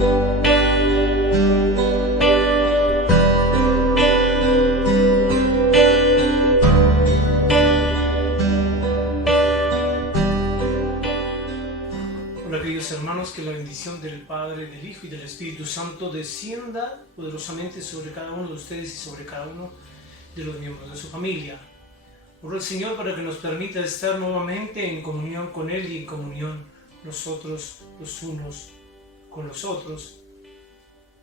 Hola queridos hermanos, que la bendición del Padre, del Hijo y del Espíritu Santo descienda poderosamente sobre cada uno de ustedes y sobre cada uno de los miembros de su familia. Oro al Señor para que nos permita estar nuevamente en comunión con Él y en comunión nosotros los unos con los otros.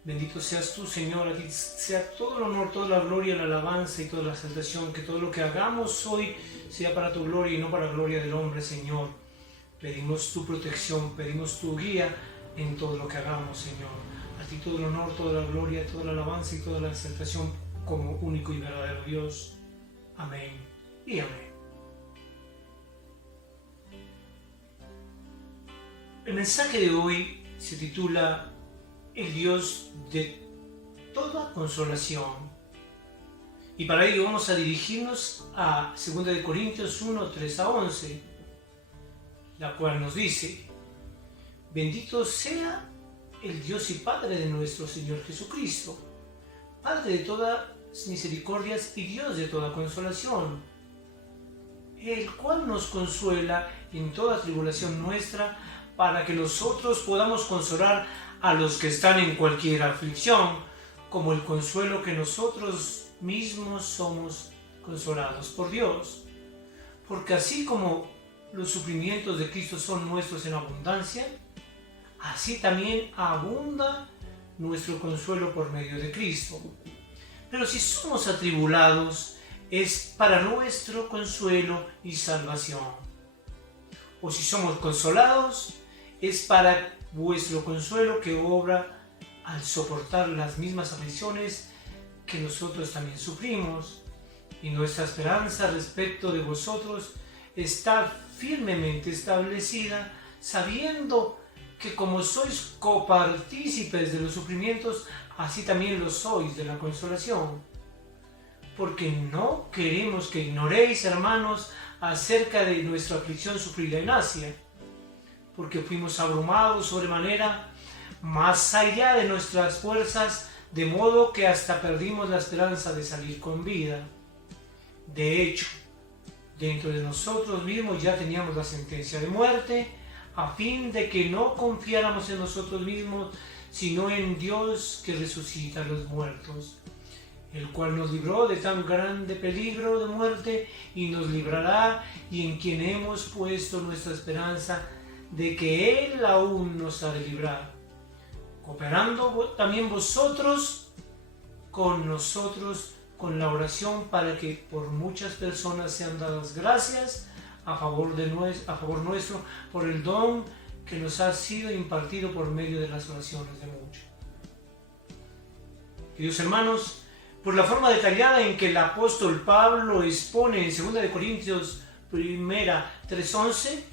Bendito seas tú, Señor, a ti sea todo el honor, toda la gloria, la alabanza y toda la exaltación, que todo lo que hagamos hoy sea para tu gloria y no para la gloria del hombre, Señor. Pedimos tu protección, pedimos tu guía en todo lo que hagamos, Señor. A ti todo el honor, toda la gloria, toda la alabanza y toda la exaltación como único y verdadero Dios. Amén y amén. El mensaje de hoy se titula El Dios de toda consolación. Y para ello vamos a dirigirnos a 2 Corintios 1, 3-11. La cual nos dice: bendito sea el Dios y Padre de nuestro Señor Jesucristo, Padre de todas misericordias y Dios de toda consolación, el cual nos consuela en toda tribulación nuestra, para que nosotros podamos consolar a los que están en cualquier aflicción, como el consuelo que nosotros mismos somos consolados por Dios. Porque así como los sufrimientos de Cristo son nuestros en abundancia, así también abunda nuestro consuelo por medio de Cristo. Pero si somos atribulados, es para nuestro consuelo y salvación. O si somos consolados, es para vuestro consuelo, que obra al soportar las mismas aflicciones que nosotros también sufrimos. Y nuestra esperanza respecto de vosotros está firmemente establecida, sabiendo que como sois copartícipes de los sufrimientos, así también lo sois de la consolación. Porque no queremos que ignoréis, hermanos, acerca de nuestra aflicción sufrida en Asia, porque fuimos abrumados sobremanera, más allá de nuestras fuerzas, de modo que hasta perdimos la esperanza de salir con vida. De hecho, dentro de nosotros mismos ya teníamos la sentencia de muerte, a fin de que no confiáramos en nosotros mismos, sino en Dios que resucita a los muertos, el cual nos libró de tan grande peligro de muerte y nos librará, y en quien hemos puesto nuestra esperanza de que Él aún nos ha de librar, cooperando también vosotros con nosotros con la oración, para que por muchas personas sean dadas gracias a favor nuestro por el don que nos ha sido impartido por medio de las oraciones de muchos. Queridos hermanos, por la forma detallada en que el apóstol Pablo expone en 2 Corintios 3:11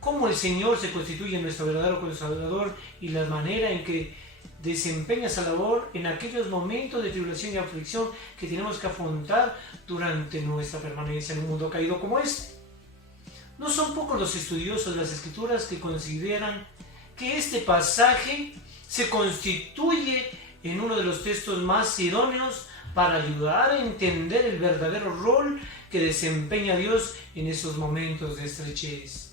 cómo el Señor se constituye nuestro verdadero consolador y la manera en que desempeña esa labor en aquellos momentos de tribulación y aflicción que tenemos que afrontar durante nuestra permanencia en un mundo caído como este. No son pocos los estudiosos de las Escrituras que consideran que este pasaje se constituye en uno de los textos más idóneos para ayudar a entender el verdadero rol que desempeña Dios en esos momentos de estrechez.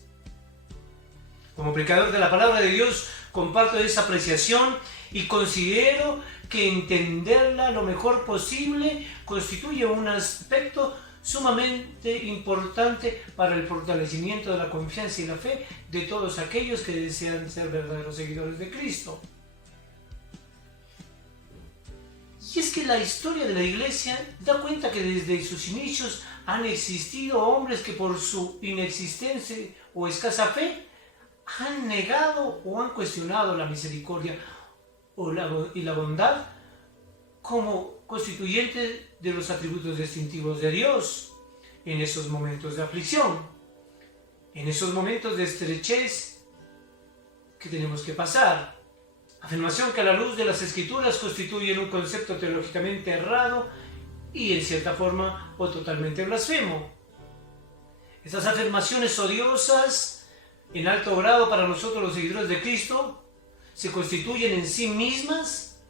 Como predicador de la palabra de Dios, comparto esa apreciación y considero que entenderla lo mejor posible constituye un aspecto sumamente importante para el fortalecimiento de la confianza y la fe de todos aquellos que desean ser verdaderos seguidores de Cristo. Y es que la historia de la Iglesia da cuenta que desde sus inicios han existido hombres que por su inexistencia o escasa fe han negado o han cuestionado la misericordia y la bondad como constituyentes de los atributos distintivos de Dios en esos momentos de aflicción, en esos momentos de estrechez que tenemos que pasar. Afirmación que a la luz de las Escrituras constituyen un concepto teológicamente errado y en cierta forma o totalmente blasfemo. Estas afirmaciones odiosas en alto grado para nosotros los seguidores de Cristo se constituyen en sí mismas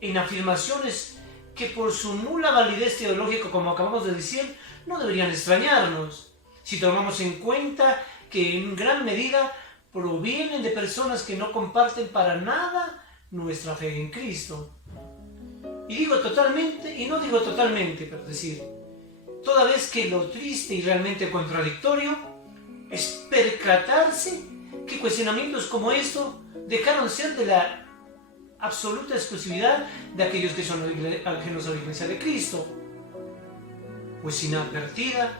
en afirmaciones que por su nula validez teológica, como acabamos de decir, no deberían extrañarnos, si tomamos en cuenta que en gran medida provienen de personas que no comparten para nada nuestra fe en Cristo. Y digo totalmente, y no digo totalmente, pero decir, toda vez que lo triste y realmente contradictorio es percatarse que cuestionamientos como esto dejaron ser de la absoluta exclusividad de aquellos que son ajenos a la Iglesia de Cristo, pues inadvertida,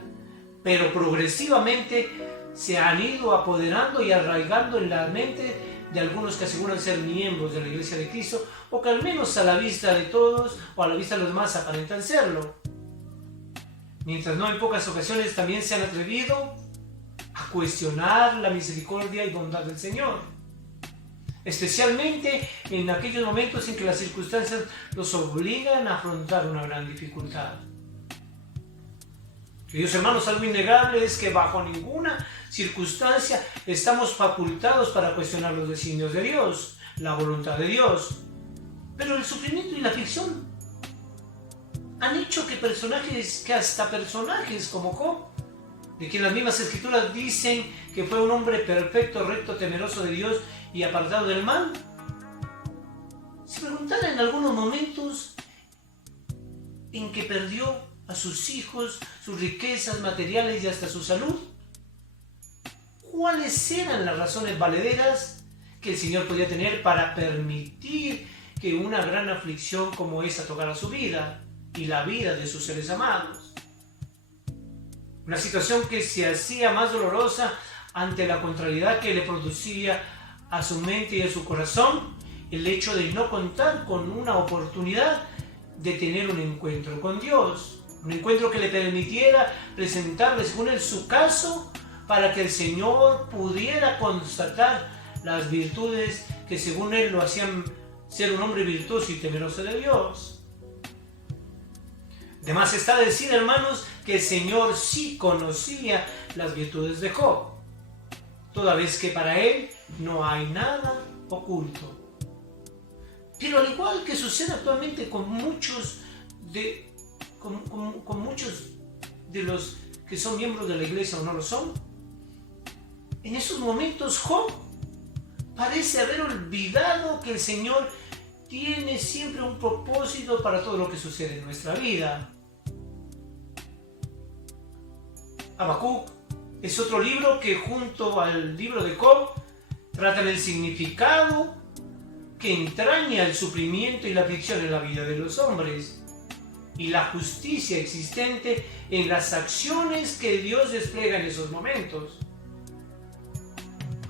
pero progresivamente se han ido apoderando y arraigando en la mente de algunos que aseguran ser miembros de la Iglesia de Cristo, o que al menos a la vista de todos o a la vista de los demás aparentan serlo, mientras no en pocas ocasiones también se han atrevido a cuestionar la misericordia y bondad del Señor, especialmente en aquellos momentos en que las circunstancias los obligan a afrontar una gran dificultad. Queridos hermanos, algo innegable es que bajo ninguna circunstancia estamos facultados para cuestionar los designios de Dios, la voluntad de Dios. Pero el sufrimiento y la aflicción han hecho que hasta personajes como Job, de quien las mismas escrituras dicen que fue un hombre perfecto, recto, temeroso de Dios y apartado del mal, se preguntaran en algunos momentos en que perdió a sus hijos, sus riquezas materiales y hasta su salud, ¿cuáles eran las razones valederas que el Señor podía tener para permitir que una gran aflicción como esa tocara su vida y la vida de sus seres amados? Una situación que se hacía más dolorosa ante la contrariedad que le producía a su mente y a su corazón el hecho de no contar con una oportunidad de tener un encuentro con Dios, un encuentro que le permitiera presentarle según él su caso, para que el Señor pudiera constatar las virtudes que según él lo hacían ser un hombre virtuoso y temeroso de Dios. Además está decir, hermanos, que el Señor sí conocía las virtudes de Job, toda vez que para él no hay nada oculto. Pero al igual que sucede actualmente con muchos de los que son miembros de la iglesia o no lo son, en esos momentos Job parece haber olvidado que el Señor tiene siempre un propósito para todo lo que sucede en nuestra vida. Habacuc es otro libro que junto al libro de Job tratan el significado que entraña el sufrimiento y la aflicción en la vida de los hombres y la justicia existente en las acciones que Dios despliega en esos momentos.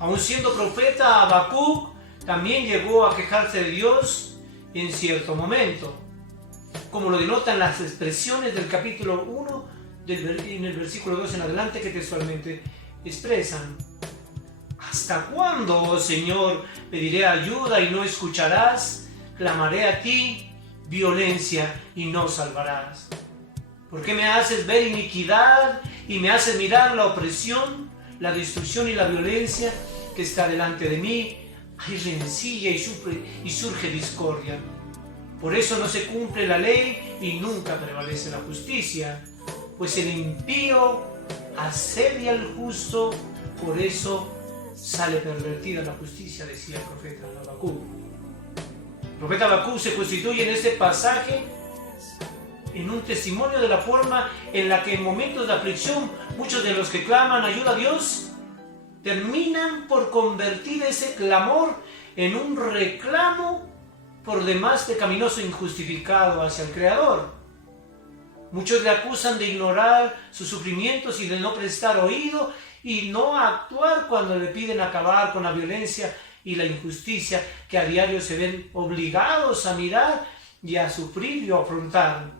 Aun siendo profeta, Habacuc también llegó a quejarse de Dios en cierto momento, como lo denotan las expresiones del capítulo 1 en el versículo 2 en adelante, que textualmente expresan: ¿hasta cuándo, oh Señor, pediré ayuda y no escucharás? Clamaré a ti violencia y no salvarás. ¿Por qué me haces ver iniquidad y me haces mirar la opresión, la destrucción y la violencia que está delante de mí? Hay rencilla y surge discordia. Por eso no se cumple la ley y nunca prevalece la justicia, pues el impío asedia al justo, por eso sale pervertida la justicia, decía el profeta Habacuc. El profeta Habacuc se constituye en este pasaje en un testimonio de la forma en la que en momentos de aflicción muchos de los que claman ayuda a Dios terminan por convertir ese clamor en un reclamo por demás pecaminoso e injustificado hacia el Creador. Muchos le acusan de ignorar sus sufrimientos y de no prestar oído y no actuar cuando le piden acabar con la violencia y la injusticia que a diario se ven obligados a mirar y a sufrir y a afrontar.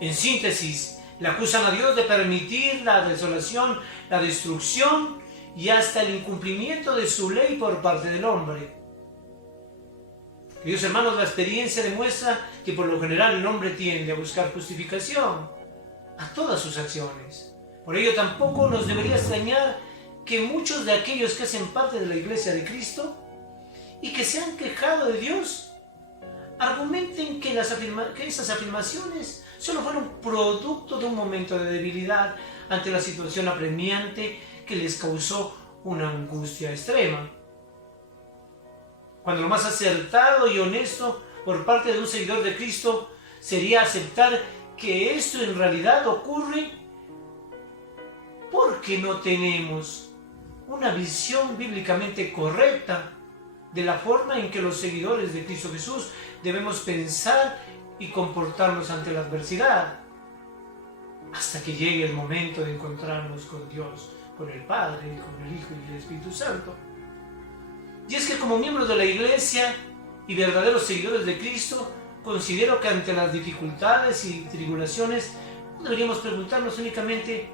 En síntesis, le acusan a Dios de permitir la desolación, la destrucción y hasta el incumplimiento de su ley por parte del hombre. Queridos hermanos, la experiencia demuestra que por lo general el hombre tiende a buscar justificación a todas sus acciones. Por ello tampoco nos debería extrañar que muchos de aquellos que hacen parte de la Iglesia de Cristo y que se han quejado de Dios argumenten que esas afirmaciones solo fueron producto de un momento de debilidad ante la situación apremiante que les causó una angustia extrema. Cuando lo más acertado y honesto por parte de un seguidor de Cristo sería aceptar que esto en realidad ocurre porque no tenemos una visión bíblicamente correcta de la forma en que los seguidores de Cristo Jesús debemos pensar y comportarnos ante la adversidad, hasta que llegue el momento de encontrarnos con Dios, con el Padre, con el Hijo y el Espíritu Santo. Y es que como miembros de la Iglesia y verdaderos seguidores de Cristo, considero que ante las dificultades y tribulaciones no deberíamos preguntarnos únicamente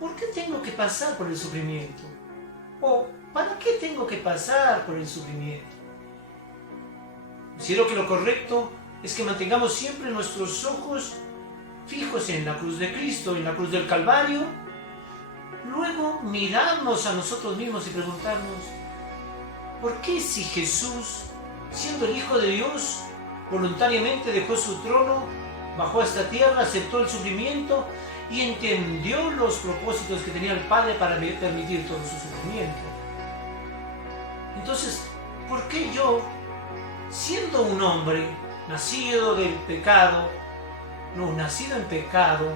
¿por qué tengo que pasar por el sufrimiento? ¿O para qué tengo que pasar por el sufrimiento? Considero que lo correcto es que mantengamos siempre nuestros ojos fijos en la cruz de Cristo, en la cruz del Calvario. Luego mirarnos a nosotros mismos y preguntarnos ¿por qué si Jesús, siendo el Hijo de Dios, voluntariamente dejó su trono, bajó a esta tierra, aceptó el sufrimiento y entendió los propósitos que tenía el Padre para permitir todo su sufrimiento? Entonces, ¿por qué yo, siendo un hombre nacido del pecado, nacido en pecado,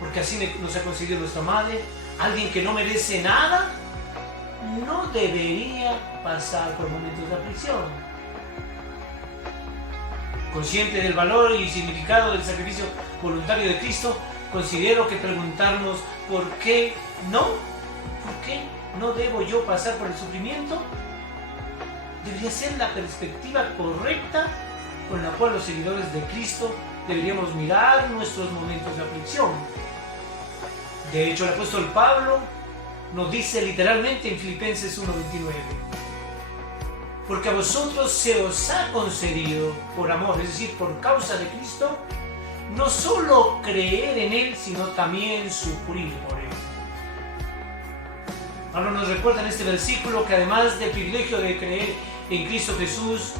porque así nos ha conseguido nuestra madre, alguien que no merece nada, no debería pasar por momentos de aflicción? Consciente del valor y significado del sacrificio voluntario de Cristo, considero que preguntarnos ¿por qué no debo yo pasar por el sufrimiento? Debería ser la perspectiva correcta con la cual los seguidores de Cristo deberíamos mirar nuestros momentos de aflicción. De hecho, el apóstol Pablo nos dice literalmente en Filipenses 1:29: porque a vosotros se os ha concedido por amor, es decir, por causa de Cristo, no solo creer en Él, sino también sufrir por Él. Pablo nos recuerda en este versículo que además del privilegio de creer en Cristo Jesús,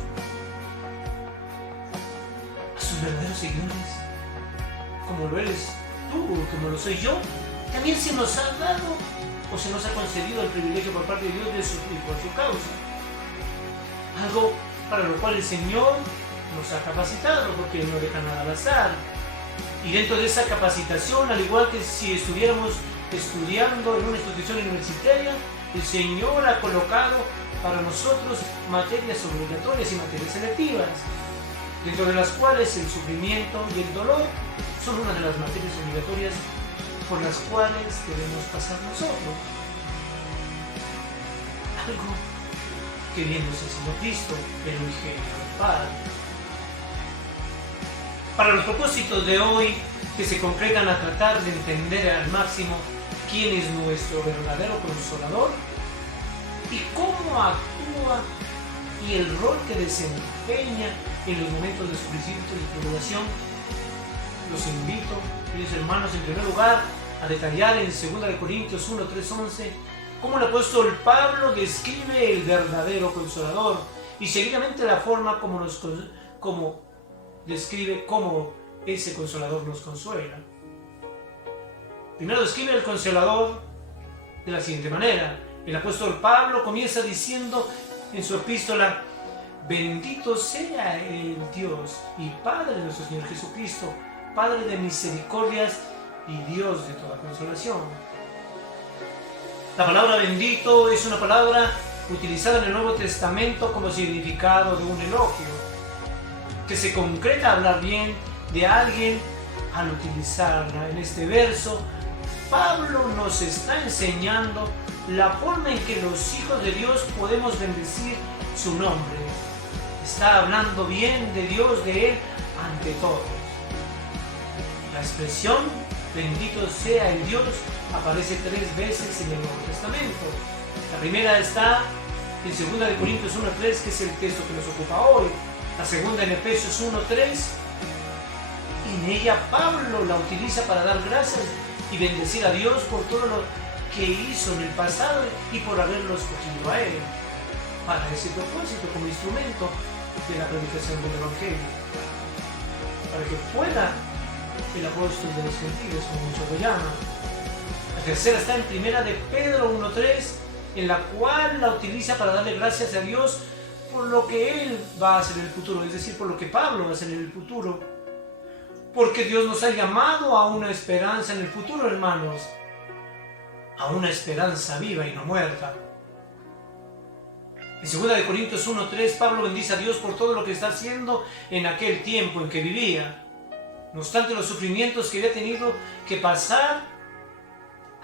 a sus verdaderos seguidores, como lo eres tú, como lo soy yo, también se nos ha dado o se nos ha concedido el privilegio por parte de Dios de sufrir por su causa. Algo para lo cual el Señor nos ha capacitado, porque Él no deja nada al azar. Y dentro de esa capacitación, al igual que si estuviéramos estudiando en una institución universitaria, el Señor ha colocado para nosotros materias obligatorias y materias selectivas, dentro de las cuales el sufrimiento y el dolor son una de las materias obligatorias por las cuales debemos pasar nosotros. Algo que bien nos enseñó Cristo, el Evangelio del Padre. Para los propósitos de hoy, que se concretan a tratar de entender al máximo quién es nuestro verdadero Consolador y cómo actúa y el rol que desempeña en los momentos de sufrimiento y tribulación, los invito, queridos hermanos, en primer lugar, a detallar en 2 Corintios 1, 3, 11, cómo el apóstol Pablo describe el verdadero Consolador y seguidamente la forma como describe cómo ese Consolador nos consuela. Primero describe el Consolador de la siguiente manera. El apóstol Pablo comienza diciendo en su epístola: bendito sea el Dios y Padre de nuestro Señor Jesucristo, Padre de misericordias y Dios de toda consolación. La palabra bendito es una palabra utilizada en el Nuevo Testamento como significado de un elogio, que se concreta a hablar bien de alguien al utilizarla. En este verso, Pablo nos está enseñando la forma en que los hijos de Dios podemos bendecir su nombre. Está hablando bien de Dios, de Él, ante todos. La expresión bendito sea el Dios aparece 3 veces en el Nuevo Testamento. La primera está en 2 Corintios 1:3, que es el texto que nos ocupa hoy. La segunda en Efesios 1:3, y en ella Pablo la utiliza para dar gracias y bendecir a Dios por todo lo que hizo en el pasado y por haberlo escogido a Él. para ese propósito, como instrumento de la predicación del Evangelio, para que pueda el apóstol de los gentiles, como muchos lo llaman. La tercera está en primera de Pedro 1:3, en la cual la utiliza para darle gracias a Dios por lo que Él va a hacer en el futuro, es decir, por lo que Pablo va a hacer en el futuro. Porque Dios nos ha llamado a una esperanza en el futuro, hermanos, a una esperanza viva y no muerta. En 2 Corintios 1:3, Pablo bendice a Dios por todo lo que está haciendo en aquel tiempo en que vivía. No obstante los sufrimientos que había tenido que pasar,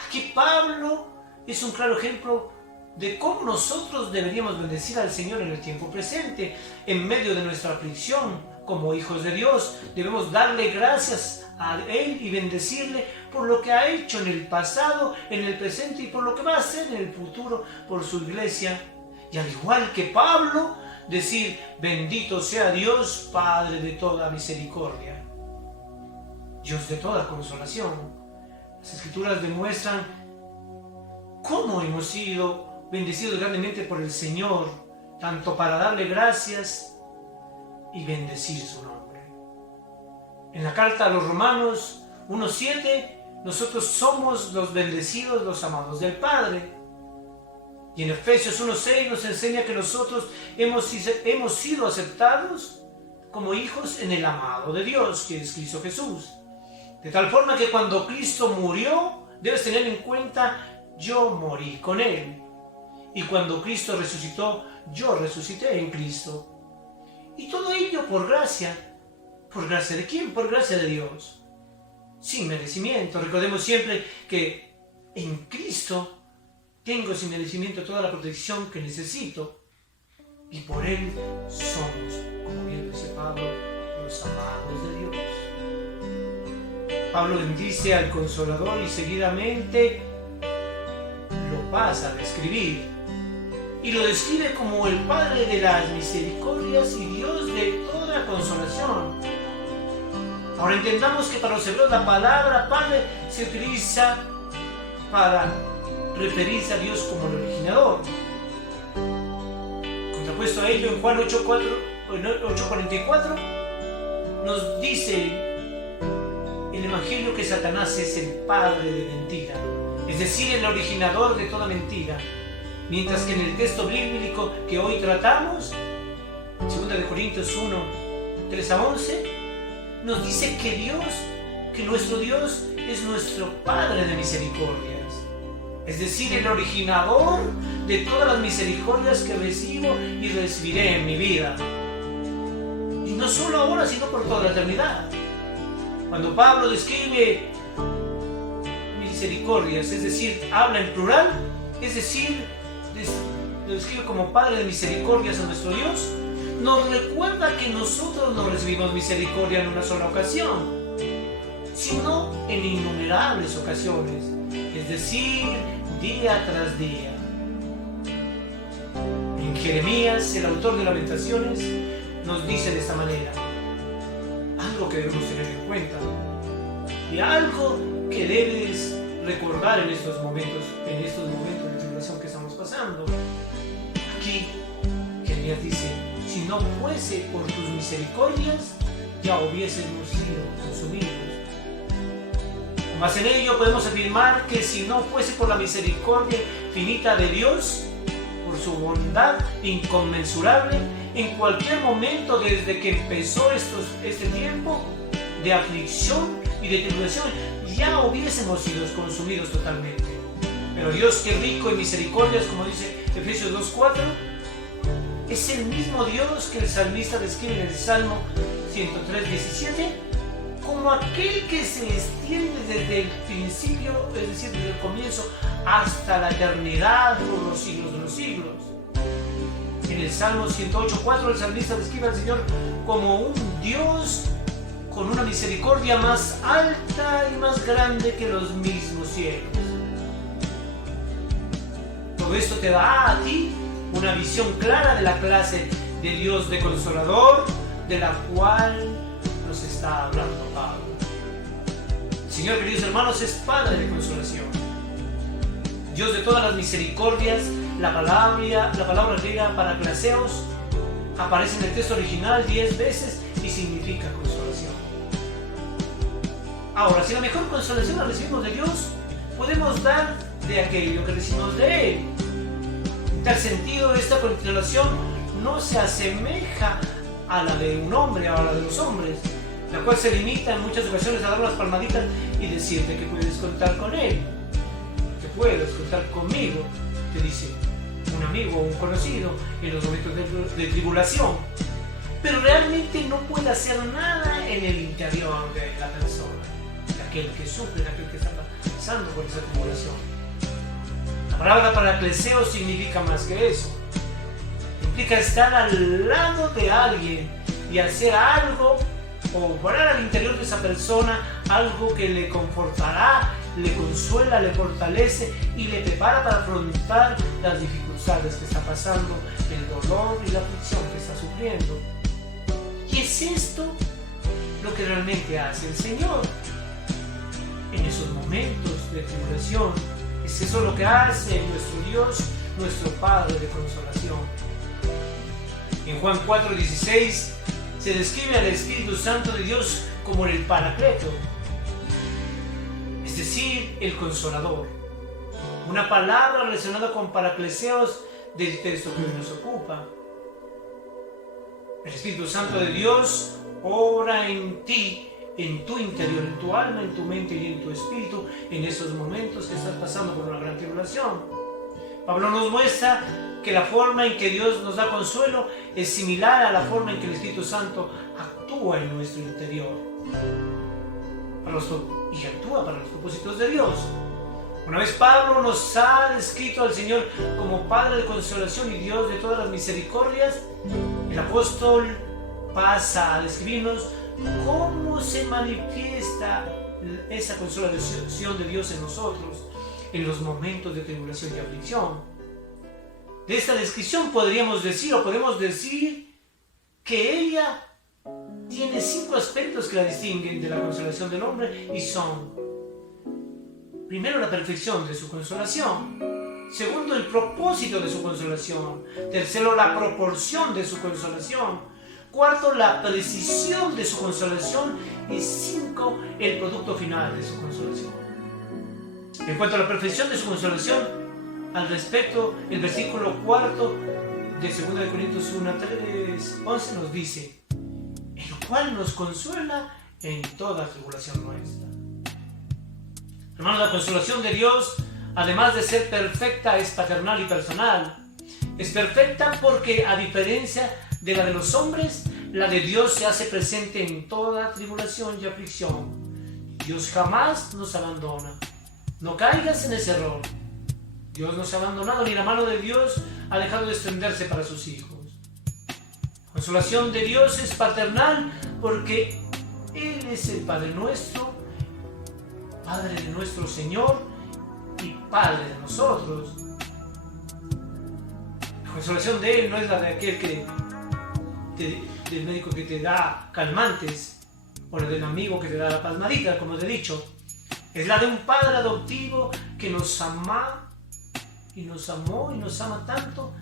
aquí Pablo es un claro ejemplo de cómo nosotros deberíamos bendecir al Señor en el tiempo presente, en medio de nuestra aflicción. Como hijos de Dios, debemos darle gracias a Él y bendecirle por lo que ha hecho en el pasado, en el presente y por lo que va a hacer en el futuro por su iglesia. Y al igual que Pablo, decir: bendito sea Dios, Padre de toda misericordia, Dios de toda consolación. Las Escrituras demuestran cómo hemos sido bendecidos grandemente por el Señor, tanto para darle gracias y bendecir su nombre. En la carta a los Romanos 1:7, nosotros somos los bendecidos, los amados del Padre. Y en Efesios 1:6 nos enseña que nosotros hemos sido aceptados como hijos en el amado de Dios, que es Cristo Jesús. De tal forma que cuando Cristo murió, debes tener en cuenta: yo morí con Él. Y cuando Cristo resucitó, yo resucité en Cristo. Y todo ello por gracia. ¿Por gracia de quién? Por gracia de Dios. Sin merecimiento. Recordemos siempre que en Cristo tengo sin merecimiento toda la protección que necesito. Y por Él somos, como bien dice Pablo, los amados de Dios. Pablo bendice al Consolador y seguidamente lo pasa a describir. Y lo describe como el Padre de las misericordias y Dios de toda consolación. Ahora entendamos que para los hebreos la palabra Padre se utiliza para referirse a Dios como el originador. Contrapuesto a ello, en Juan 8:44 nos dice el Evangelio que Satanás es el padre de mentira, es decir, el originador de toda mentira. Mientras que en el texto bíblico que hoy tratamos, 2 Corintios 1:3-11, nos dice que nuestro Dios es nuestro Padre de misericordias. Es decir, el originador de todas las misericordias que recibo y recibiré en mi vida. Y no solo ahora, sino por toda la eternidad. Cuando Pablo describe misericordias, es decir, habla en plural, es decir, lo describe como Padre de misericordias a nuestro Dios, nos recuerda que nosotros no recibimos misericordia en una sola ocasión, sino en innumerables ocasiones, es decir, día tras día. En Jeremías, el autor de Lamentaciones, nos dice de esta manera, algo que debemos tener en cuenta y algo que debes recordar en estos momentos de tribulación que estamos pasando. Aquí Jeremías dice: si no fuese por tus misericordias, ya hubiésemos sido consumidos. Mas en ello podemos afirmar que si no fuese por la misericordia infinita de Dios, por su bondad inconmensurable, en cualquier momento desde que empezó este tiempo de aflicción y de tribulación, ya hubiésemos sido consumidos totalmente. Pero Dios, que es rico en misericordias, como dice Efesios 2:4, es el mismo Dios que el salmista describe en el Salmo 103:17 como aquel que se extiende desde el principio, es decir, desde el comienzo hasta la eternidad por los siglos de los siglos. En el Salmo 108:4 el salmista describe al Señor como un Dios con una misericordia más alta y más grande que los mismos cielos. Todo esto te da a ti una visión clara de la clase de Dios de Consolador, de la cual nos está hablando Pablo. El Señor, queridos hermanos, es Padre de consolación, Dios de todas las misericordias, la palabra griega paraclaseos aparece en el texto original 10 veces y significa consolación. Ahora, si la mejor consolación la recibimos de Dios, podemos dar de aquello que recibimos de Él. En tal sentido, esta consolación no se asemeja a la de un hombre o a la de los hombres, la cual se limita en muchas ocasiones a dar las palmaditas y decirte que puedes contar con Él, que puedes contar conmigo, te dice un amigo o un conocido en los momentos de tribulación, pero realmente no puede hacer nada en el interior de la persona, de aquel que sufre, de aquel que está pasando por esa tribulación. La palabra paracleseo significa más que eso. Implica estar al lado de alguien y hacer algo, obrar al interior de esa persona, algo que le confortará, le consuela, le fortalece y le prepara para afrontar las dificultades que está pasando, el dolor y la aflicción que está sufriendo. Y es esto lo que realmente hace el Señor en esos momentos de tribulación. Es eso lo que hace nuestro Dios, nuestro Padre de consolación. En Juan 4:16 se describe al Espíritu Santo de Dios como el Paracleto, es decir, el Consolador. Una palabra relacionada con paracleseos del texto que hoy nos ocupa. El Espíritu Santo de Dios obra en ti, en tu interior, en tu alma, en tu mente y en tu espíritu, en esos momentos que estás pasando por una gran tribulación. Pablo nos muestra que la forma en que Dios nos da consuelo es similar a la forma en que el Espíritu Santo actúa en nuestro interior y actúa para los propósitos de Dios. Una vez Pablo nos ha descrito al Señor como Padre de consolación y Dios de todas las misericordias, el apóstol pasa a describirnos cómo se manifiesta esa consolación de Dios en nosotros en los momentos de tribulación y aflicción. De esta descripción podemos decir que ella tiene 5 aspectos que la distinguen de la consolación del hombre y son: primero, la perfección de su consolación; segundo, el propósito de su consolación; tercero, la proporción de su consolación; cuarto, la precisión de su consolación; y 5, el producto final de su consolación. En cuanto a la perfección de su consolación, al respecto, el versículo 4 de 2 Corintios 1:11 nos dice: el cual nos consuela en toda tribulación nuestra. Hermanos, la consolación de Dios, además de ser perfecta, es paternal y personal. Es perfecta porque, a diferencia de la de los hombres, la de Dios se hace presente en toda tribulación y aflicción. Dios jamás nos abandona. No caigas en ese error. Dios no se ha abandonado, ni la mano de Dios ha dejado de extenderse para sus hijos. La consolación de Dios es paternal porque Él es el Padre nuestro, Padre de nuestro Señor y Padre de nosotros. La consolación de Él no es la de aquel del médico que te da calmantes o la del amigo que te da la palmadita, como te he dicho. Es la de un Padre adoptivo que nos ama y nos amó y nos ama tanto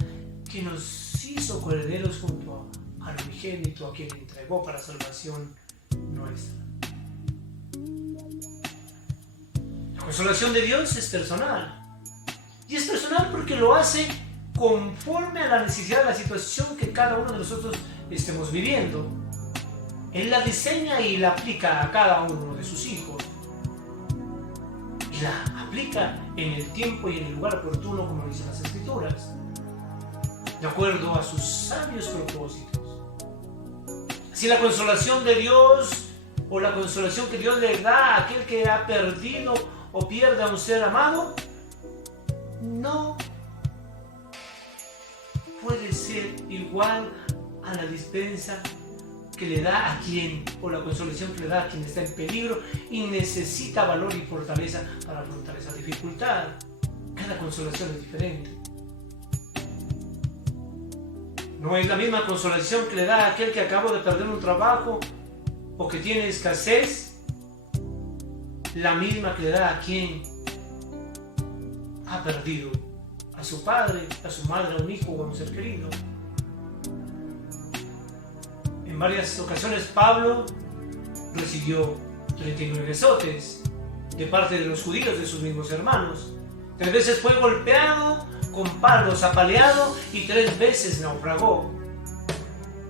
que nos hizo coherederos junto al unigénito, a quien entregó para salvación nuestra. La consolación de Dios es personal. Y es personal porque lo hace conforme a la necesidad de la situación que cada uno de nosotros estemos viviendo. Él la diseña y la aplica a cada uno de sus hijos. Y la aplica en el tiempo y en el lugar oportuno, como dicen las Escrituras, de acuerdo a sus sabios propósitos. Si la consolación de Dios o la consolación que Dios le da a aquel que ha perdido o pierde a un ser amado, no puede ser igual a la dispensa que le da a quien, o la consolación que le da a quien está en peligro y necesita valor y fortaleza para afrontar esa dificultad. Cada consolación es diferente. No es la misma consolación que le da a aquel que acaba de perder un trabajo o que tiene escasez, la misma que le da a quien ha perdido a su padre, a su madre, a un hijo o a un ser querido. En varias ocasiones Pablo recibió 39 azotes de parte de los judíos, de sus mismos hermanos. 3 veces fue golpeado con palos, apaleado, y 3 veces naufragó.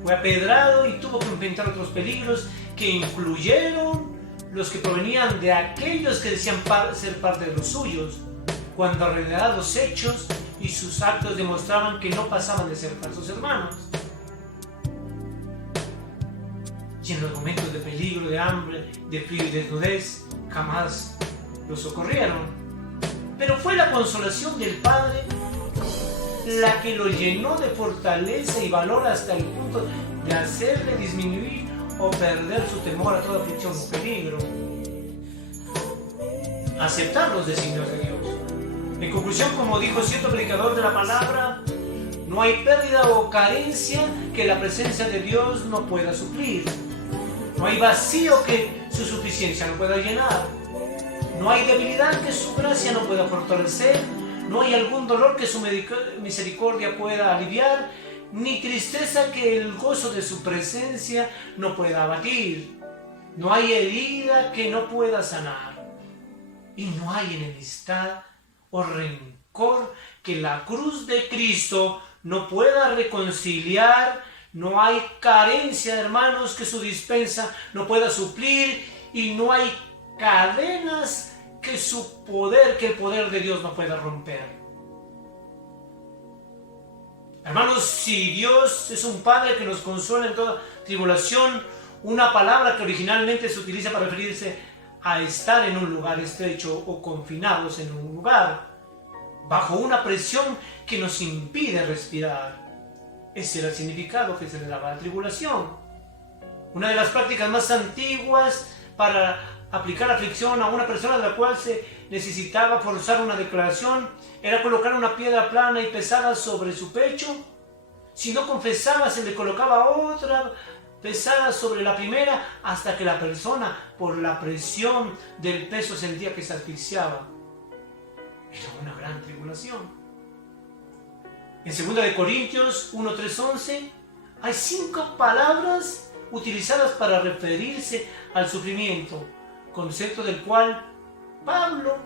Fue apedrado y tuvo que enfrentar otros peligros que incluyeron los que provenían de aquellos que decían ser parte de los suyos, cuando en realidad los hechos y sus actos demostraban que no pasaban de ser falsos hermanos. Y en los momentos de peligro, de hambre, de frío y desnudez, jamás los socorrieron. Pero fue la consolación del Padre la que lo llenó de fortaleza y valor hasta el punto de hacerle disminuir o perder su temor a toda aflicción o peligro. Aceptar los designios de Dios. En conclusión, como dijo cierto predicador de la palabra, no hay pérdida o carencia que la presencia de Dios no pueda suplir. No hay vacío que su suficiencia no pueda llenar. No hay debilidad que su gracia no pueda fortalecer. No hay algún dolor que su misericordia pueda aliviar, ni tristeza que el gozo de su presencia no pueda abatir. No hay herida que no pueda sanar. Y no hay enemistad o rencor que la cruz de Cristo no pueda reconciliar. No hay carencia, hermanos, que su dispensa no pueda suplir. Y no hay cadenas que el poder de Dios no pueda romper. Hermanos, si Dios es un Padre que nos consuela en toda tribulación, una palabra que originalmente se utiliza para referirse a estar en un lugar estrecho o confinados en un lugar, bajo una presión que nos impide respirar. Ese era el significado que se le daba a la tribulación. Una de las prácticas más antiguas para aplicar aflicción a una persona de la cual se necesitaba forzar una declaración era colocar una piedra plana y pesada sobre su pecho. Si no confesaba, se le colocaba otra pesada sobre la primera, hasta que la persona, por la presión del peso, sentía que se asfixiaba. Era una gran tribulación. En 2 Corintios 1:3-11 hay 5 palabras utilizadas para referirse al sufrimiento, concepto del cual Pablo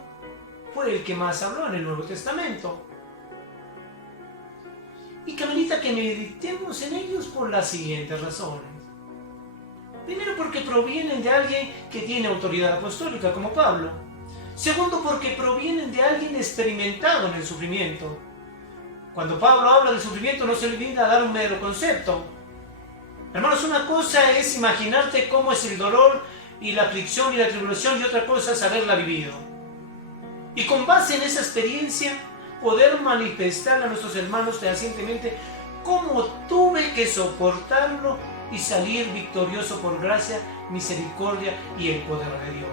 fue el que más habló en el Nuevo Testamento. Y que amerita que meditemos en ellos por las siguientes razones. Primero, porque provienen de alguien que tiene autoridad apostólica, como Pablo. Segundo, porque provienen de alguien experimentado en el sufrimiento. Cuando Pablo habla del sufrimiento, no se le olvida dar un mero concepto. Hermanos, una cosa es imaginarte cómo es el dolor y la aflicción y la tribulación, y otra cosa es haberla vivido. Y con base en esa experiencia, poder manifestar a nuestros hermanos fehacientemente cómo tuve que soportarlo y salir victorioso por gracia, misericordia y el poder de Dios.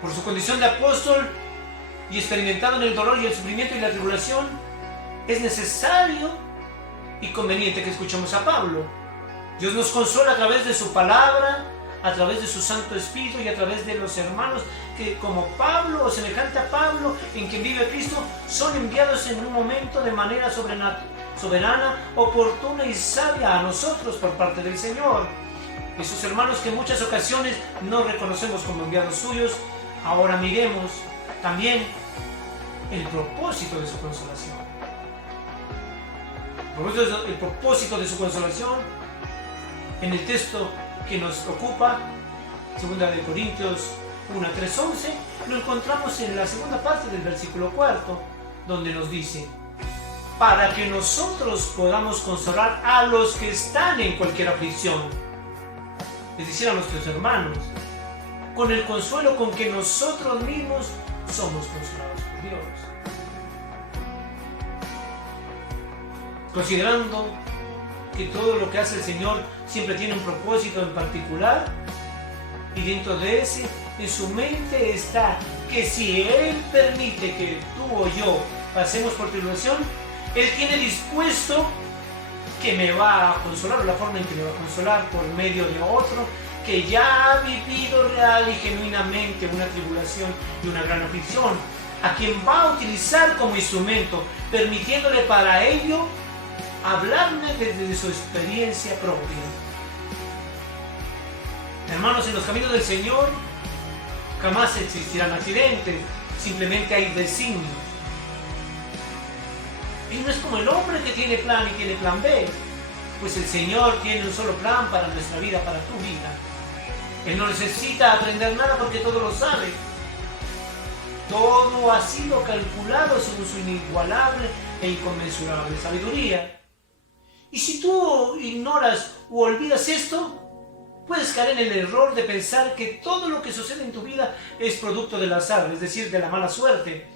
Por su condición de apóstol y experimentado en el dolor y el sufrimiento y la tribulación, es necesario y conveniente que escuchemos a Pablo. Dios nos consuela a través de su palabra, a través de su Santo Espíritu y a través de los hermanos que, como Pablo o semejante a Pablo, en quien vive Cristo, son enviados en un momento de manera soberana, oportuna y sabia a nosotros por parte del Señor. Esos hermanos que en muchas ocasiones no reconocemos como enviados suyos, ahora miremos también el propósito de su consolación. El propósito de su consolación en el texto que nos ocupa, 2 Corintios 1:3-11, lo encontramos en la segunda parte del versículo 4, donde nos dice: para que nosotros podamos consolar a los que están en cualquier aflicción, es decir, a nuestros hermanos, con el consuelo con que nosotros mismos somos consolados por Dios. Considerando que todo lo que hace el Señor siempre tiene un propósito en particular, y dentro de ese, en su mente está que si Él permite que tú o yo pasemos por tribulación, Él tiene dispuesto que me va a consolar, o la forma en que me va a consolar, por medio de otro que ya ha vivido real y genuinamente una tribulación y una gran aflicción. a quien va a utilizar como instrumento, permitiéndole para ello hablarme desde su experiencia propia. Hermanos, en los caminos del Señor jamás existirán accidentes, simplemente hay designios. Él no es como el hombre que tiene plan y tiene plan B, pues el Señor tiene un solo plan para nuestra vida, para tu vida. Él no necesita aprender nada porque todo lo sabe. Todo ha sido calculado según su inigualable e inconmensurable sabiduría. Y si tú ignoras o olvidas esto, puedes caer en el error de pensar que todo lo que sucede en tu vida es producto del azar, es decir, de la mala suerte.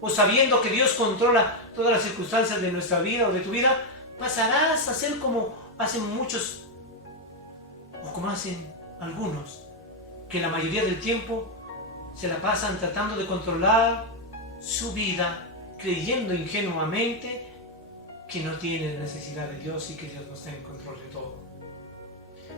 O sabiendo que Dios controla todas las circunstancias de nuestra vida o de tu vida, pasarás a ser como hacen muchos, o como hacen algunos, que la mayoría del tiempo se la pasan tratando de controlar su vida, creyendo ingenuamente que no tienen necesidad de Dios y que Dios no está en control de todo.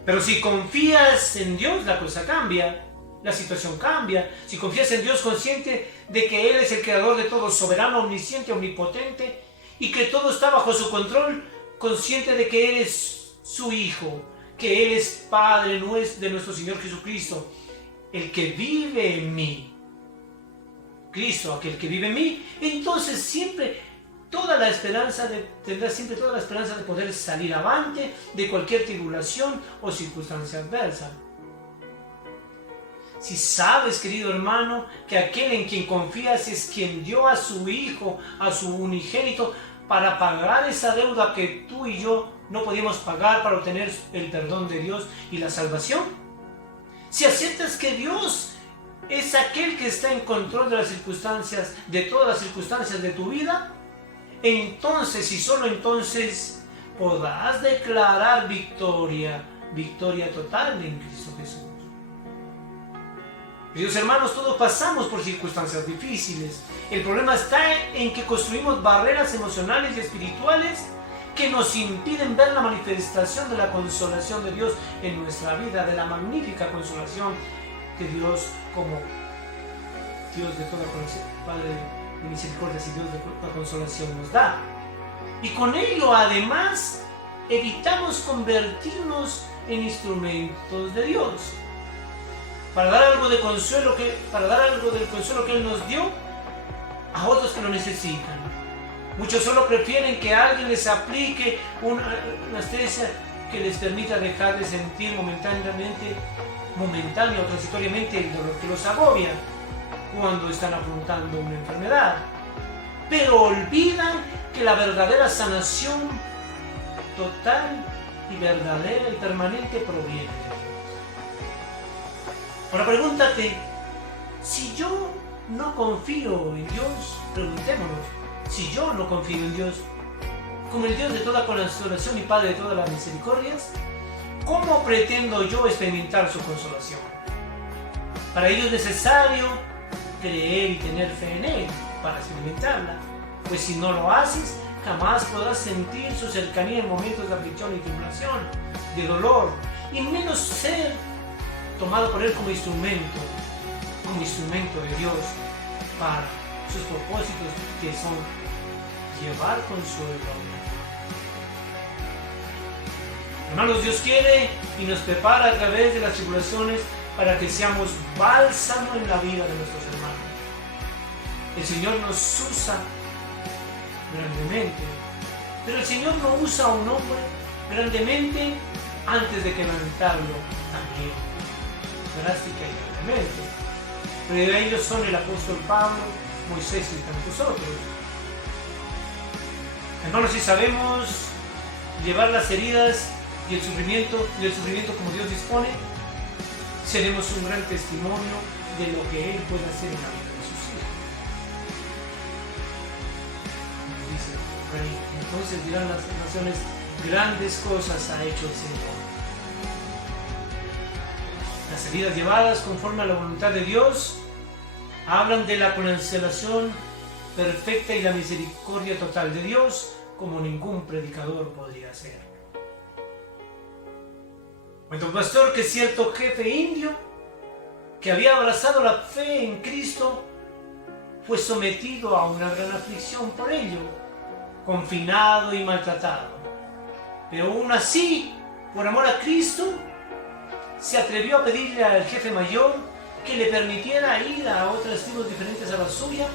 Pero si confías en Dios, la cosa cambia, la situación cambia. Si confías en Dios consciente de que Él es el creador de todo, soberano, omnisciente, omnipotente, y que todo está bajo su control, consciente de que eres su Hijo, que Él es Padre de nuestro Señor Jesucristo, el que vive en mí, Cristo, aquel que vive en mí, entonces tendrás siempre toda la esperanza de poder salir avante de cualquier tribulación o circunstancia adversa. Si sabes, querido hermano, que aquel en quien confías es quien dio a su Hijo, a su unigénito, para pagar esa deuda que tú y yo no podíamos pagar para obtener el perdón de Dios y la salvación. Si aceptas que Dios es aquel que está en control de las circunstancias, de todas las circunstancias de tu vida, entonces y solo entonces podrás declarar victoria total en Cristo Jesús. Queridos hermanos, todos pasamos por circunstancias difíciles. El problema está en que construimos barreras emocionales y espirituales que nos impiden ver la manifestación de la consolación de Dios en nuestra vida, de la magnífica consolación que Dios, como Dios de toda Padre de misericordia y Dios de toda consolación, nos da. Y con ello, además, evitamos convertirnos en instrumentos de Dios. Para dar algo del consuelo que Él nos dio a otros que lo necesitan. Muchos solo prefieren que alguien les aplique una anestesia que les permita dejar de sentir momentánea o transitoriamente el dolor que los agobia cuando están afrontando una enfermedad. Pero olvidan que la verdadera sanación total y verdadera y permanente proviene de Dios. Ahora pregúntate, si yo no confío en Dios, preguntémonos, si yo no confío en Dios, como el Dios de toda consolación y Padre de todas las misericordias, ¿cómo pretendo yo experimentar su consolación? Para ello es necesario creer y tener fe en Él para experimentarla, pues si no lo haces, jamás podrás sentir su cercanía en momentos de aflicción y tribulación, de dolor, y menos ser tomado por Él como instrumento de Dios para sus propósitos, que son llevar consuelo a una. Hermanos, Dios quiere y nos prepara a través de las tribulaciones para que seamos bálsamo en la vida de nuestros hermanos. El Señor nos usa grandemente, pero el Señor no usa a un hombre grandemente antes de quebrantarlo también, drástica y grandemente. Pero ellos son el apóstol Pablo, Moisés y tantos otros. Hermanos, si sabemos llevar las heridas y el sufrimiento como Dios dispone, seremos un gran testimonio de lo que Él puede hacer en la vida de sus hijos. Como dice Rey, entonces dirán las naciones, grandes cosas ha hecho el Señor. Las heridas llevadas conforme a la voluntad de Dios hablan de la consolación perfecta y la misericordia total de Dios, como ningún predicador podría hacer. Cuando un pastor que cierto jefe indio, que había abrazado la fe en Cristo, fue sometido a una gran aflicción por ello, confinado y maltratado. Pero aún así, por amor a Cristo, se atrevió a pedirle al jefe mayor que le permitiera ir a otras tribus diferentes a la suya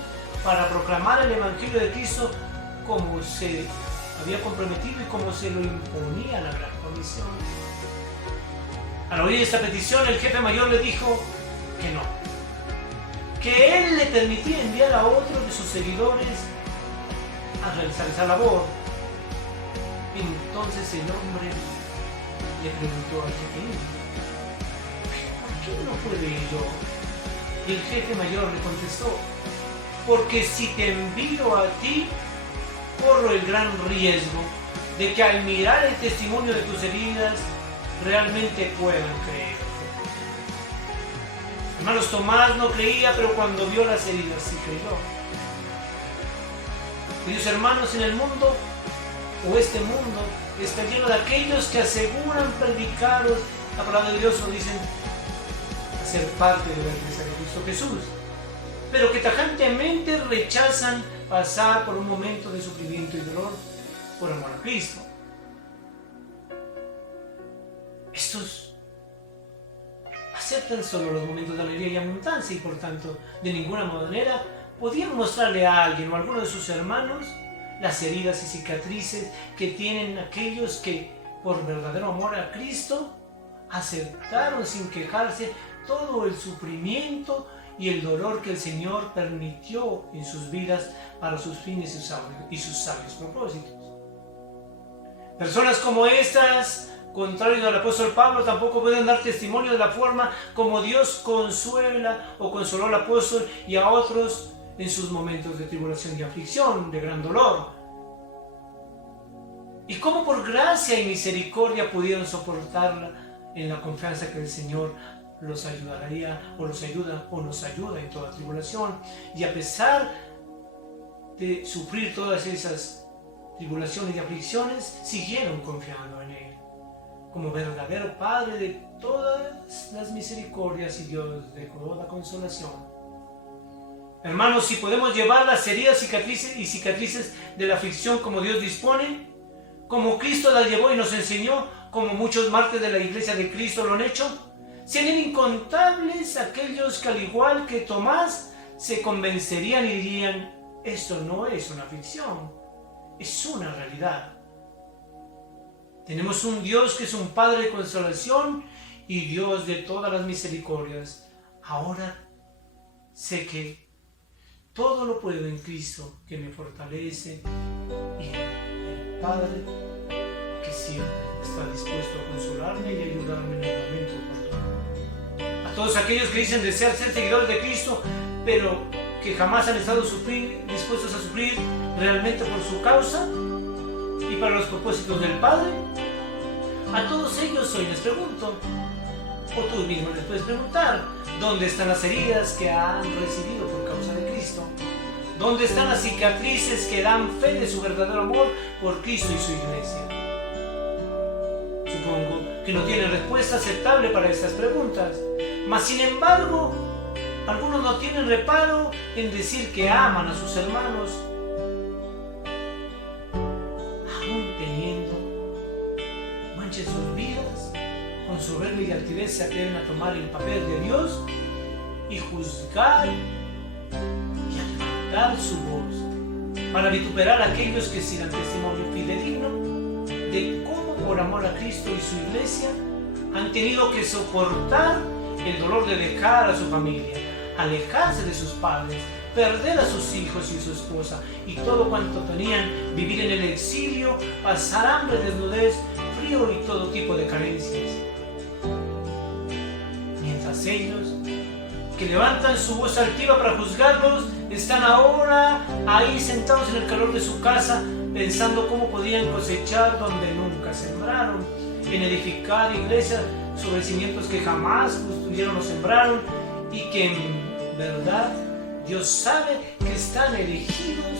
para proclamar el Evangelio de Cristo como se había comprometido y como se lo imponía la Gran Comisión. Al oír esta petición, el jefe mayor le dijo que no, que él le permitía enviar a otro de sus seguidores a realizar esa labor. Entonces el hombre le preguntó al jefe indio: ¿por qué no puede ir yo? Y el jefe mayor le contestó: porque si te envío a ti, corro el gran riesgo de que al mirar el testimonio de tus heridas, realmente puedan creer. Hermanos, Tomás no creía, pero cuando vio las heridas sí creyó. Queridos hermanos, en el mundo, o este mundo, está lleno de aquellos que aseguran predicar la palabra de Dios o dicen ser parte de la iglesia de Cristo Jesús, pero que tajantemente rechazan pasar por un momento de sufrimiento y dolor por amor a Cristo. Estos aceptan solo los momentos de alegría y abundancia y por tanto de ninguna manera podían mostrarle a alguien o a alguno de sus hermanos las heridas y cicatrices que tienen aquellos que por verdadero amor a Cristo aceptaron sin quejarse todo el sufrimiento y el dolor que el Señor permitió en sus vidas para sus fines y sus sabios propósitos. Personas como estas, contrario al apóstol Pablo, tampoco pueden dar testimonio de la forma como Dios consuela o consoló al apóstol y a otros en sus momentos de tribulación y aflicción, de gran dolor. Y cómo por gracia y misericordia pudieron soportarla en la confianza que el Señor los ayudaría o los ayuda o nos ayuda en toda tribulación. Y a pesar de sufrir todas esas tribulaciones y aflicciones, siguieron confiando en Él como verdadero Padre de todas las misericordias y Dios de toda consolación. Hermanos, si podemos llevar las heridas y cicatrices de la aflicción como Dios dispone, como Cristo las llevó y nos enseñó, como muchos mártires de la iglesia de Cristo lo han hecho, serían incontables aquellos que al igual que Tomás se convencerían y dirían: esto no es una ficción, es una realidad. Tenemos un Dios que es un Padre de consolación y Dios de todas las misericordias. Ahora sé que todo lo puedo en Cristo que me fortalece y el Padre que siempre está dispuesto a consolarme y ayudarme en el momento oportuno. A todos aquellos que dicen desear ser seguidores de Cristo, pero que jamás han estado dispuestos a sufrir realmente por su causa y para los propósitos del Padre, a todos ellos hoy les pregunto, o tú mismo les puedes preguntar: ¿dónde están las heridas que han recibido por causa de Cristo? ¿Dónde están las cicatrices que dan fe de su verdadero amor por Cristo y su iglesia? Supongo que no tienen respuesta aceptable para estas preguntas, mas sin embargo, algunos no tienen reparo en decir que aman a sus hermanos, aún teniendo manchen sus vidas, con soberbia y altivez se atreven a tomar el papel de Dios y juzgar y a levantar su voz para vituperar a aquellos que sin el testimonio fidedigno de cómo por amor a Cristo y su iglesia han tenido que soportar el dolor de dejar a su familia, alejarse de sus padres, perder a sus hijos y su esposa y todo cuanto tenían, vivir en el exilio, pasar hambre, desnudez, frío y todo tipo de carencias. Mientras ellos, que levantan su voz altiva para juzgarlos, están ahora ahí sentados en el calor de su casa, pensando cómo podían cosechar donde nunca sembraron, en edificar iglesias sobre cimientos que jamás construyeron o sembraron, y que en verdad Dios sabe que están elegidos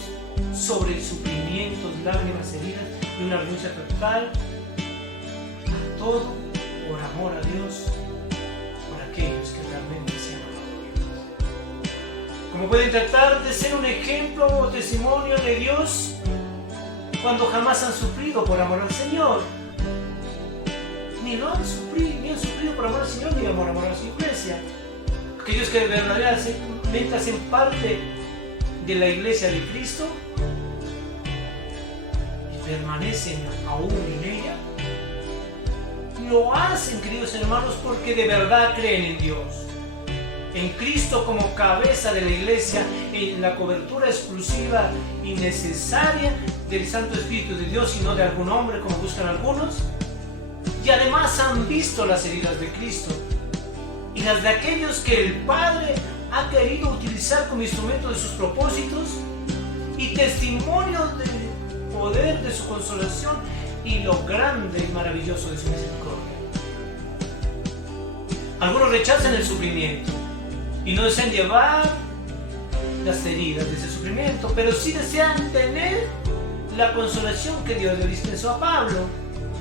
sobre sufrimientos, lágrimas, heridas y una renuncia total a todo por amor a Dios, por aquellos que realmente se han amado a Dios. ¿Cómo pueden tratar de ser un ejemplo o testimonio de Dios cuando jamás han sufrido por amor al Señor? Ni han sufrido por amor al Señor, ni por amor a su iglesia. Aquellos que verdaderamente hacen parte de la iglesia de Cristo y permanecen aún en ella, lo hacen, queridos hermanos, porque de verdad creen en Dios, en Cristo como cabeza de la iglesia, en la cobertura exclusiva y necesaria del Santo Espíritu de Dios y no de algún hombre como buscan algunos. Y además han visto las heridas de Cristo y las de aquellos que el Padre ha querido utilizar como instrumento de sus propósitos y testimonio del poder de su consolación y lo grande y maravilloso de su misericordia. Algunos rechazan el sufrimiento y no desean llevar las heridas de ese sufrimiento, pero sí desean tener la consolación que Dios le dispensó a Pablo,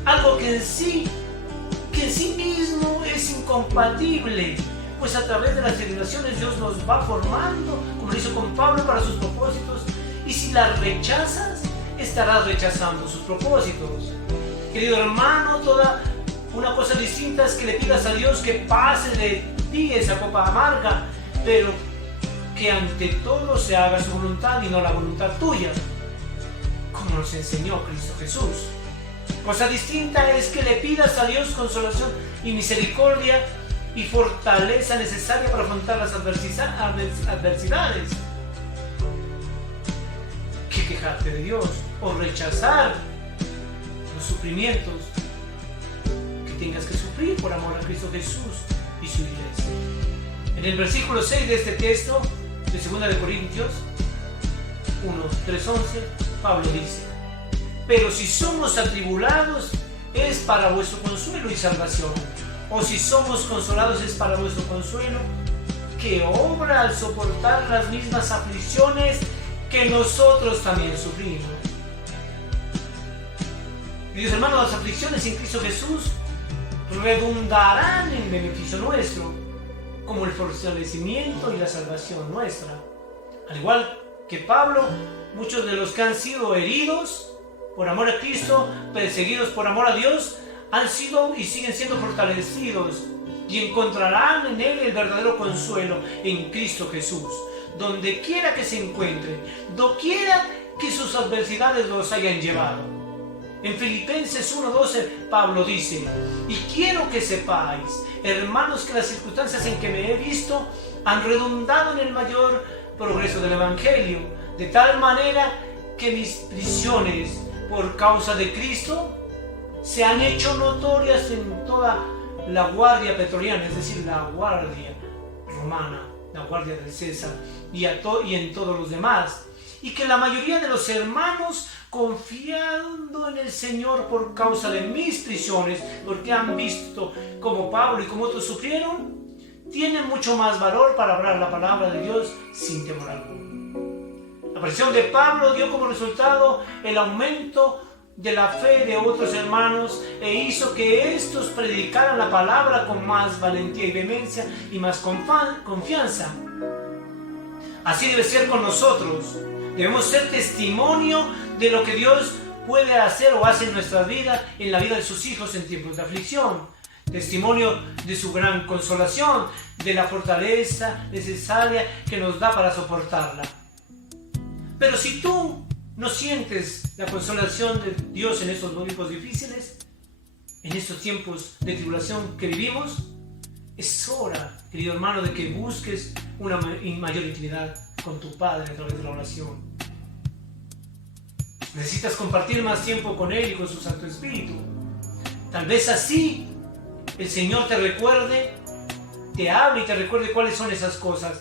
algo que en sí mismo es incompatible, pues a través de las tribulaciones Dios nos va formando, como lo hizo con Pablo, para sus propósitos, y si las rechazas, estarás rechazando sus propósitos. Querido hermano, toda una cosa distinta es que le pidas a Dios que pase de ti esa copa amarga, pero que ante todo se haga su voluntad y no la voluntad tuya, como nos enseñó Cristo Jesús. Cosa distinta es que le pidas a Dios consolación y misericordia y fortaleza necesaria para afrontar las adversidades, que quejarte de Dios o rechazar los sufrimientos que tengas que sufrir por amor a Cristo Jesús y su iglesia. En el versículo 6 de este texto de 2 Corintios 1:3-11, Pablo dice: pero si somos atribulados, es para vuestro consuelo y salvación. O si somos consolados, es para vuestro consuelo, que obra al soportar las mismas aflicciones que nosotros también sufrimos. Queridos hermanos, las aflicciones en Cristo Jesús redundarán en beneficio nuestro, como el fortalecimiento y la salvación nuestra. Al igual que Pablo, muchos de los que han sido heridos por amor a Cristo, perseguidos por amor a Dios, han sido y siguen siendo fortalecidos y encontrarán en Él el verdadero consuelo en Cristo Jesús, donde quiera que se encuentren, doquiera que sus adversidades los hayan llevado. En Filipenses 1:12, Pablo dice: y quiero que sepáis, hermanos, que las circunstancias en que me he visto han redundado en el mayor progreso del Evangelio, de tal manera que mis prisiones por causa de Cristo se han hecho notorias en toda la guardia pretoriana, es decir, la guardia romana, la guardia del César, y en todos los demás, y que la mayoría de los hermanos, confiando en el Señor por causa de mis prisiones, porque han visto como Pablo y como otros sufrieron, tienen mucho más valor para hablar la palabra de Dios sin temor alguno. La presión de Pablo dio como resultado el aumento de la fe de otros hermanos e hizo que estos predicaran la palabra con más valentía y vehemencia y más confianza. Así debe ser con nosotros. Debemos ser testimonio de lo que Dios puede hacer o hace en nuestra vida, en la vida de sus hijos en tiempos de aflicción. Testimonio de su gran consolación, de la fortaleza necesaria que nos da para soportarla. Pero si tú no sientes la consolación de Dios en estos momentos difíciles, en estos tiempos de tribulación que vivimos, es hora, querido hermano, de que busques una mayor intimidad con tu Padre a través de la oración. Necesitas compartir más tiempo con Él y con su Santo Espíritu. Tal vez así el Señor te recuerde, te hable y te recuerde cuáles son esas cosas